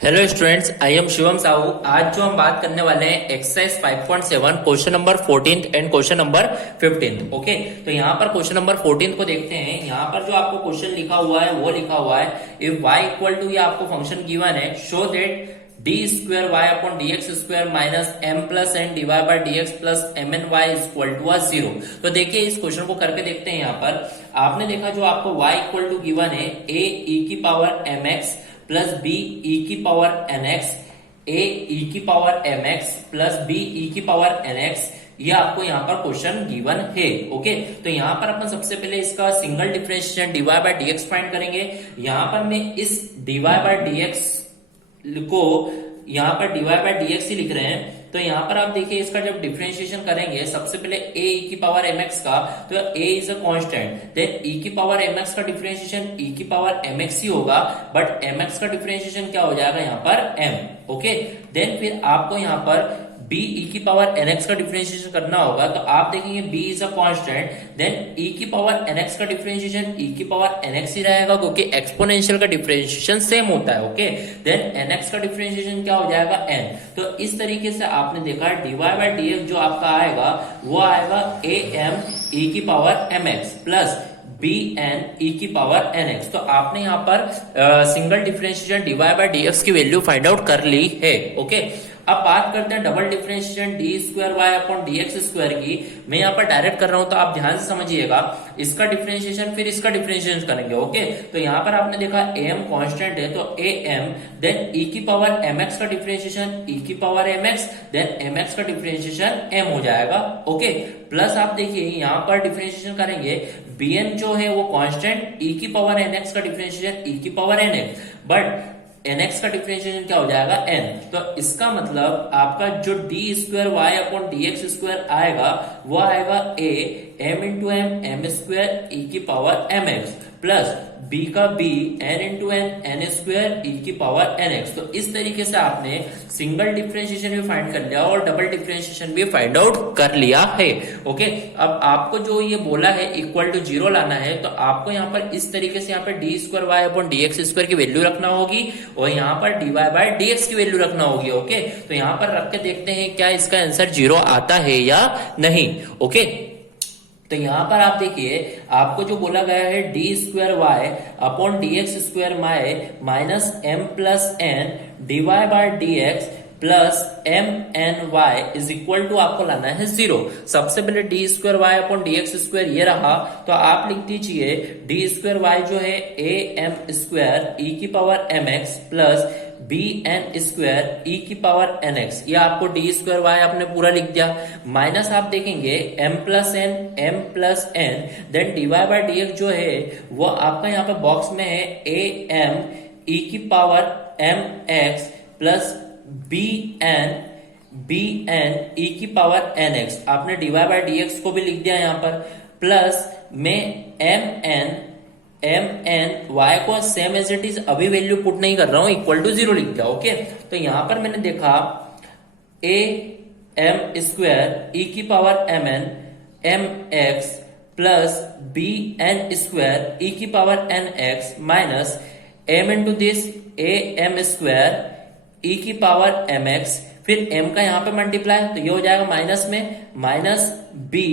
Hello students, I am Shivam Sahu. आज जो हम बात करने वाले हैं exercise 5.7 question number 14 and question number 15। Okay, तो यहाँ पर क्वेश्चन नंबर 14 को देखते हैं। यहाँ पर जो आपको क्वेश्चन लिखा हुआ है वो लिखा हुआ है इफ y इक्वल टू, ये आपको फंक्शन गिवन है, show that D square Y upon D x square minus m plus n d y by d x plus m n y equal to 0। तो देखिए इस क्वेश्चन को करके देखते हैं। यहाँ पर आपने देखा जो आपको y इक्वल टू गिवन है a e की power M x plus B E की power N x, a e की power M x plus B E की पावर एन एक्स, ये आपको यहाँ पर क्वेश्चन गिवन है। ओके, तो यहाँ पर अपन सबसे पहले इसका single differentiation dy by dx find करेंगे। यहाँ पर मैं इस dy बाय dx को यहाँ पर dy बाय dx ही लिख रहे हैं। तो यहाँ पर आप देखिए इसका जब डिफरेंशिएशन करेंगे, सबसे पहले a e की पावर mx का, तो a is a constant, then e की पावर mx का डिफरेंशिएशन e की पावर mx ही होगा, बट mx का डिफरेंशिएशन क्या हो जाएगा यहाँ पर m। ओके, देन फिर आपको यहाँ पर b e की पावर nx का डिफरेंशिएशन करना होगा। तो आप देखेंगे b is a constant, then e की पावर nx का डिफरेंशिएशन e की पावर nx ही रहेगा, क्योंकि एक्सपोनेंशियल का डिफरेंशिएशन सेम होता है। ओके, देन nx का डिफरेंशिएशन क्या हो जाएगा n। तो इस तरीके से आपने देखा dy बाय dx जो आपका आएगा वो आएगा am e की power mx plus bn e की पावर nx। तो आपने यहाँ पर single differentiation dy by dx की वैल्यू फाइंड आउट कर ली है। ओके, अब बात करते हैं double differentiation d square Y upon D x square की। मैं यहाँ पर डायरेक्ट कर रहा हूं, तो आप ध्यान से समझिएगा। इसका डिफरेंशिएशन फिर इसका डिफरेंशिएशन करेंगे। ओके, तो यहाँ पर आपने देखा am कांस्टेंट है, तो am देन e की पावर mx का डिफरेंशिएशन e की पावर mx, देन mx का डिफरेंशिएशन m हो जाएगा। ओके, प्लस आप देखिए यहाँ पर डिफरेंशिएशन करेंगे, bn जो है वो कांस्टेंट, e की पावर nx का डिफरेंशिएशन e की पावर nx, बट nx का डिफरेंशिएशन क्या हो जाएगा n। तो इसका मतलब आपका जो d square Y upon D x square आएगा वो आएगा a m into m square e की power M x plus b का b n into n square e की पावर एन एक्स। तो इस तरीके से आपने सिंगल डिफरेंशिएशन भी फाइंड कर लिया और डबल डिफरेंशिएशन भी फाइंड आउट कर लिया है। ओके, अब आपको जो ये बोला है इक्वल टू 0 लाना है, तो आपको यहाँ पर इस तरीके से यहाँ पर d square Y upon D x square की वैल्यू रखना होगी और यहाँ पर dy बाय dx की वैल्यू रखना होगी। ओके, तो यहाँ पर रख के देखते हैं क्या इसका आंसर 0 आता है या नहीं। ओके, तो यहाँ पर आप देखिए आपको जो बोला गया है d square Y upon D x square minus m plus n d y by d x plus m n y is equal to आपको लाना है 0। सबसे पहले d square Y upon D x square ये रहा, तो आप लिख दीजिए डी स्क्वायर वाई जो है ए एम स्क्वायर ई की power M x plus B N square E की पावर एन एक्स। ये आपको डी स्क्वायर वाई आपने पूरा लिख दिया, माइनस आप देखेंगे m plus n then d y by d x जो है वो आपका यहाँ पे बॉक्स में है ए एम ई की power M x plus B n ई की पावर एन एक्स। आपने d y by d x को भी लिख दिया यहाँ पर, प्लस में एम एन वाई को सेम एज इट इज अभी वैल्यू पुट नहीं कर रहा हूं, इक्वल टू 0 लिख दिया। ओके, तो यहां पर मैंने देखा ए एम स्क्वायर ई की power M x plus B N square E की power N X minus M into this A M square E की पावर एम एक्स, फिर m का यहाँ पे मल्टीप्लाई, तो ये हो जाएगा माइनस में माइनस बी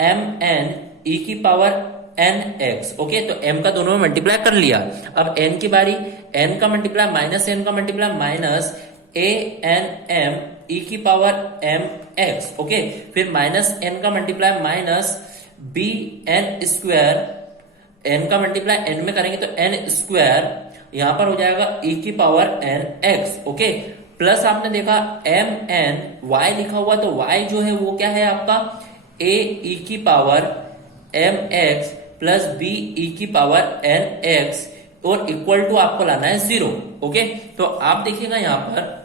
एम एन ई की पावर एन एक्स। ओके, तो m का दोनों में मल्टीप्लाई कर लिया। अब n की बारी, n का मल्टीप्लाई माइनस n का multiply minus A N M ई की पावर एम एक्स। ओके, फिर माइनस n का multiply minus B N square, n का मल्टीप्लाई n में करेंगे तो n स्क्वायर यहां पर हो जाएगा e की power N X. Okay, plus आपने देखा एम एन वाई लिखा हुआ, तो y जो है वो क्या है आपका a e की power M x plus B E की पावर एन एक्स और इक्वल टू आपको लाना है 0। ओके, तो आप देखिएगा यहाँ पर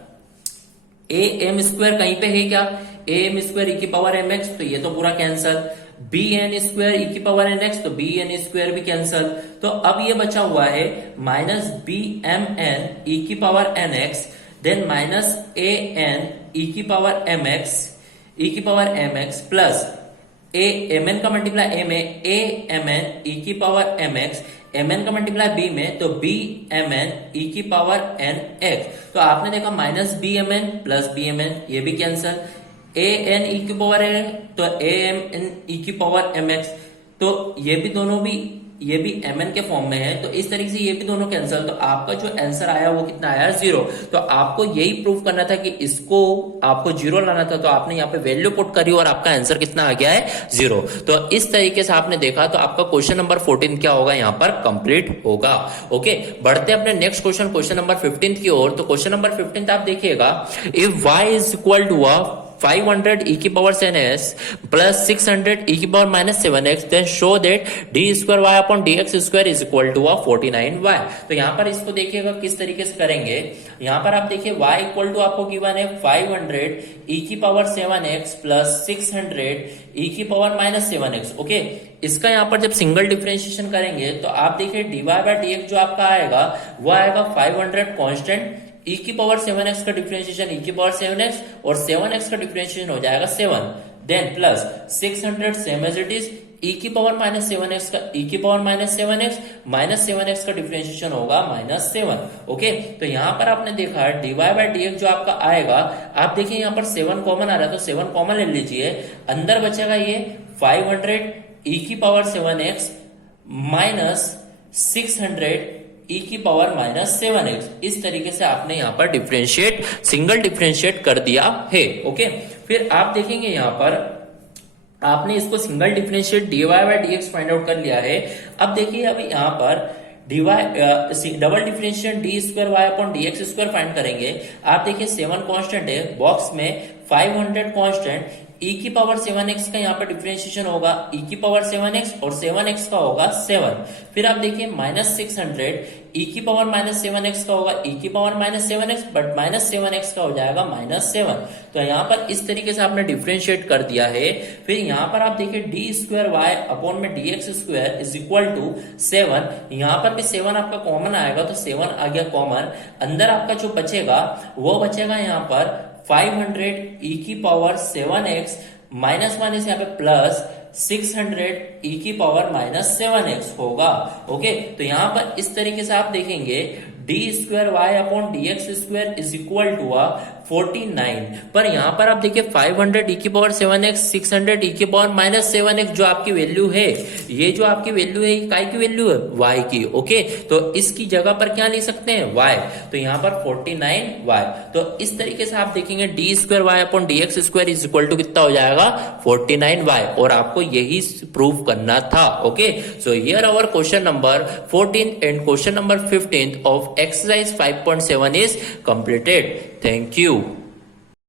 ए एम स्क्वायर कहीं पे है क्या, ए एम स्क्वायर ई की पावर एम एक्स, तो ये तो पूरा cancel, B N square E की पावर एन एक्स, तो बी एन स्क्वायर भी कैंसल। तो अब ये बचा हुआ है माइनस बी एम एन ई की power N X then minus A N ई की power M x plus A M N का मल्टीप्लाई ए में ए एम एन ई की power M X, M N का मल्टीप्लाई बी में तो बी एम एन ई की power N x. तो आपने देखा minus B M N plus B M N, ये भी कैंसल। ए एन ई की पावर है तो ए एम एन ई की पावर एम एक्स, तो ये भी दोनों भी, ये भी एम एन के फॉर्म में है, तो इस तरीके से ये भी दोनों कैंसल। तो आपका जो आंसर आया वो कितना आया, 0। तो आपको यही प्रूव करना था कि इसको आपको 0 लाना था, तो आपने यहाँ पे वैल्यू पुट करी और आपका आंसर कितना आ गया है, 0। तो इस तरीके से आपने देखा, तो आपका क्वेश्चन नंबर 14 क्या होगा, यहाँ पर कंप्लीट होगा। ओके, बढ़ते अपने नेक्स्ट क्वेश्चन, क्वेश्चन नंबर 15 की ओर। तो क्वेश्चन नंबर 15 आप देखिएगा, if y is equal to 500 e की पावर 7s प्लस 600 e की power minus 7x, then show that D square Y upon D x square is equal to 49y। तो यहाँ पर इसको देखिएगा किस तरीके से करेंगे। यहाँ पर आप देखिए y इक्वल टू आपको गिवन है 500 e की पावर 7x प्लस 600 e की पावर माइनस 7x। ओके, इसका यहाँ पर जब सिंगल डिफरेंशिएशन करेंगे तो आप देखिए dy बाय dx जो आपका आएगा वो आएगा 500 कांस्टेंट, e की पावर 7x का डिफरेंशिएशन e की पावर 7x और 7x का डिफरेंशिएशन हो जाएगा 7, then plus 600 same as it is, e की पावर माइनस 7x का e की पावर माइनस 7x का डिफरेंशिएशन होगा माइनस 7। ओके, तो यहाँ पर आपने देखा dy बाय dx जो आपका आएगा, आप देखिए यहाँ पर 7 कॉमन आ रहा है तो 7 कॉमन ले लीजिए, अंदर बचेगा ये 500 e की पावर 7x माइनस 600 e की पावर माइनस 7x। इस तरीके से आपने यहाँ पर डिफरेंशिएट, सिंगल डिफरेंशिएट कर दिया है। ओके, फिर आप देखेंगे यहाँ पर आपने इसको single differentiate dy by dx find out कर लिया है। अब देखिए अभी यहाँ पर double differentiate D square Y upon D x square find करेंगे। आप देखिए 7 कांस्टेंट है, बॉक्स में 500 कांस्टेंट, e की पावर 7x का यहाँ पर डिफरेंशिएशन होगा e की पावर 7x और 7x का होगा 7। फिर आप देखिए माइनस 600 e की पावर माइनस 7x का होगा e की power minus 7x, but minus 7x का हो जाएगा माइनस 7। तो यहाँ पर इस तरीके से आपने डिफरेंशिएट कर दिया है। फिर यहाँ पर आप देखिए डी स्क्वायर वाई अपॉन में D x square is equal to 7। यहाँ पर भी 7 आपका कॉमन आएगा तो 7 आ गया कॉमन, अंदर आपका जो बचेगा वो बचेगा यहाँ पर 500 e की पावर 7x माइनस माइनस यहाँ पे प्लस 600 e की पावर माइनस 7x होगा। ओके, तो यहाँ पर इस तरीके से आप देखेंगे D square Y upon D x square is equal to 49। पर यहाँ पर आप देखिए 500 e की पावर 7x 600 e की पावर माइनस 7x जो आपकी वैल्यू है, ये जो आपकी वैल्यू है, काय की वैल्यू है, y की। ओके, तो इसकी जगह पर क्या ले सकते हैं, y। तो यहाँ पर 49y। तो इस तरीके से आप देखेंगे D square Y upon D x square is equal to कितना हो जाएगा, 49y। और आपको यही प्रूव करना था। Okay, so here our question number 14 and question number 15 of exercise 5.7 is completed. Thank you.